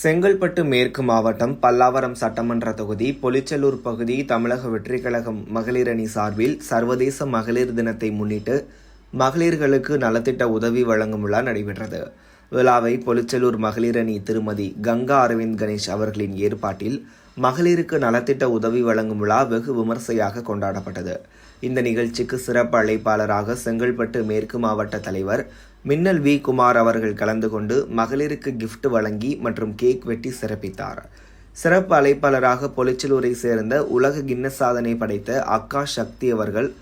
செங்கல்பட்டு மேற்கு மாவட்டம் பல்லாவரம் சட்டமன்ற தொகுதி பொலிச்சலூர் பகுதி தமிழக வெற்றி கழகம் மகளிர் அணி சார்பில் சர்வதேச மகளிர் தினத்தை முன்னிட்டு மகளிர்களுக்கு நலத்திட்ட உதவி வழங்கும் விழா நடைபெற்றது. விழாவை பொலிச்சலூர் மகளிர் அணி திருமதி கங்கா அரவிந்த் கணேஷ் அவர்களின் ஏற்பாட்டில் மகளிருக்கு நலத்திட்ட உதவி வழங்கும் விழா வெகு விமர்சையாக கொண்டாடப்பட்டது. இந்த நிகழ்ச்சிக்கு சிறப்பு அழைப்பாளராக செங்கல்பட்டு மேற்கு மாவட்ட தலைவர் மின்னல் வி. குமார் அவர்கள் கலந்து கொண்டு மகளிருக்கு கிஃப்ட் வழங்கி மற்றும் கேக் வெட்டி சிறப்பித்தார். சிறப்பு அழைப்பாளராக பொலிச்சலூரை சேர்ந்த உலக கின்னஸ் சாதனை படைத்த அக்கா சக்தி அவர்கள்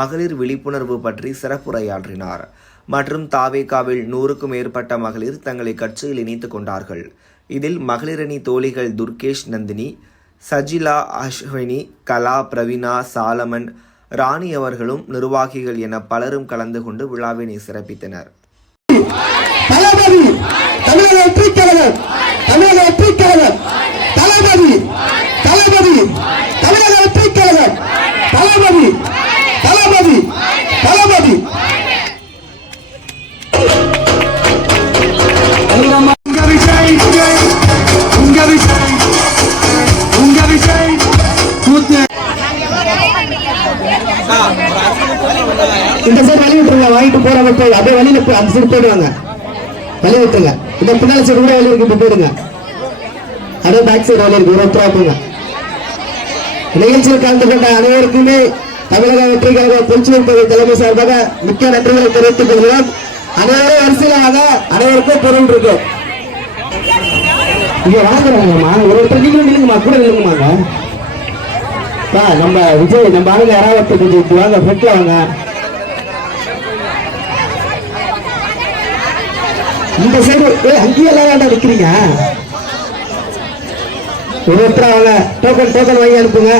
மகளிர் விழிப்புணர்வு பற்றி சிறப்புரையாற்றினார். மற்றும் தாவேகாவில் நூறுக்கும் மேற்பட்ட மகளிர் தங்களை கட்சியில் இணைத்துக் கொண்டார்கள். இதில் மகளிரணி தோழிகள் துர்கேஷ் நந்தினி சஜிலா அஸ்வினி கலா பிரவீனா சாலமன் ராணி அவர்களும் நிர்வாகிகள் என பலரும் கலந்து கொண்டு விழாவினை சிறப்பித்தனர். தமிழக தமிழக இந்த சைடு வழி விட்டுருங்க. வாங்கிட்டு போறவங்க போய் அப்படியே வழியில போய் அந்த சைடு போயிடுவாங்க. வழி விட்டுருங்க. இந்த பின்னாடி சைடு கூட வழி இருக்கு இப்ப போயிடுங்க. அதே பேக் சைடு வழி இருக்கு. ஒரு ஒருத்தரா போங்க. நிகழ்ச்சியில் கலந்து கொண்ட அனைவருக்குமே தமிழக வெற்றி கழக பொலிச்சூர் தலைமை சார்பாக முக்கிய நன்றிகளை தெரிவித்துக் கொள்கிறோம். அனைவரும் வரிசையாக அனைவருக்கும் பொருள் இருக்கு. இங்க வாங்குறாங்கம்மா ஒரு ஒருத்தர் நீங்களும் நில்லுங்கம்மா. கூட நில்லுங்கம்மாங்க. வா நம்ம விஜய் நம்ம ஆளுங்க யாராவது கொஞ்சம் வாங்க ஃப்ரெண்ட்ல வாங்க. இந்த சைடு ஏ அங்கேயே எல்லாரும் நிக்கிறீங்க? ஒரு ஒருத்தரா டோக்கன் டோக்கன் வாங்கி அனுப்புங்க.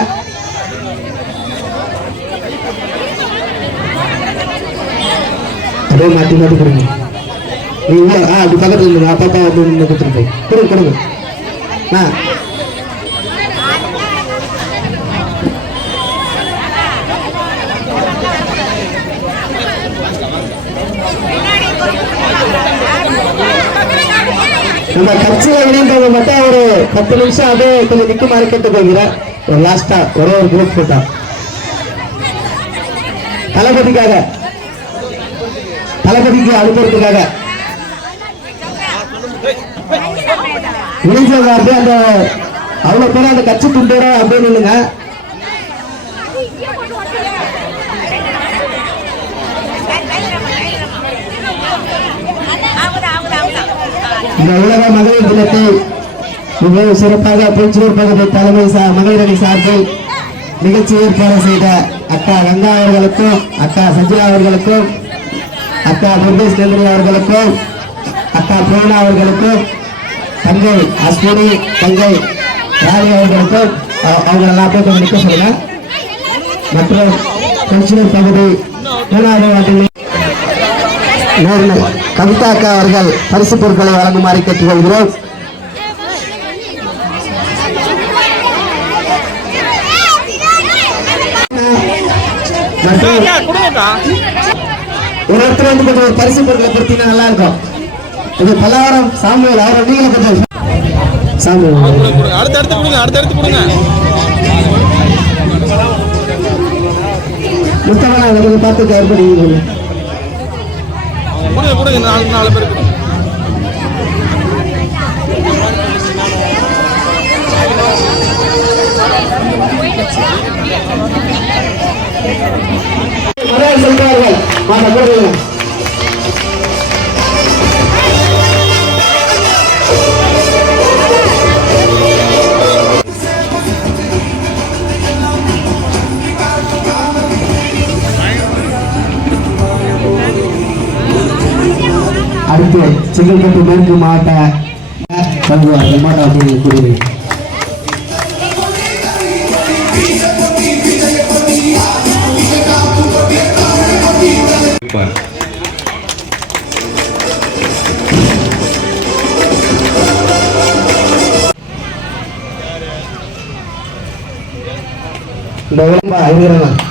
அப்படியே மாற்றி மாற்றி கொடுங்க. நீங்க ஆ அப்படி பக்கத்தில் இருந்துங்க அப்பா அப்பா வந்து கொடுத்துருப்பேன் போய் கொடுங்க கொடுங்க. ஆ. நம்ம கட்சியில இணைந்தவங்க மட்டும் ஒரு பத்து நிமிஷம் அதே கொஞ்சம் நிக்குமாறு போகிறேன் ஒரு லாஸ்டா ஒரே ஒரு குரூப் போட்டா தளபதிக்காக. தளபதிக்கு அனுப்புறதுக்காக. இணைஞ்சவங்க அப்படியே அந்த அவ்வளவு பேரும் அந்த கட்சி துண்டோட அப்படின்னு இல்லைங்க இந்த உலக மகளிர் தினத்தை மிகவும் சிறப்பாக பேச்சூர் பகுதி தலைமை மகளிரணி சார்பில் நிகழ்ச்சி ஏற்பாடு செய்த அக்கா கங்கா அவர்களுக்கும் அக்கா சஜிலா அவர்களுக்கும் அக்கா துர்கேஷ் நந்தினி அவர்களுக்கும் அக்கா பூர்ணா அவர்களுக்கும் தங்கை அஸ்வினி தங்கை ராணி அவர்களுக்கும் அவங்க எல்லா பேரும் நிற்க சொல்லுங்க. மற்றும் பென்சிலர் பகுதி மூணாவது வாட்டில் நேர்மை. கவிதா அக்கா அவர்கள் பரிசு பொருட்களை வழங்குமாறு கேட்டுக்கொள்கிறோம். ஒரு ஒருத்தர் வந்து கொஞ்சம் பரிசு பொருட்களை கொடுத்தீங்கன்னா நல்லா இருக்கும் இது பல்லாவரம் சாமுவேல் அவரை நீங்களே கொஞ்சம் சாமுவேல். அடுத்து அடுத்து கொடுங்க அடுத்து அடுத்து கொடுங்க. முத்தவனா கொஞ்சம் பார்த்து கொடுங்க நாலு நாலு பேருக்கு சொல்றார்கள் அடுத்து செங்கல்பட்டு மேற்கு மாவட்ட கல்வி மாவட்ட கூறுகிறேன் இந்த விளம்பா இருக்கிறேன்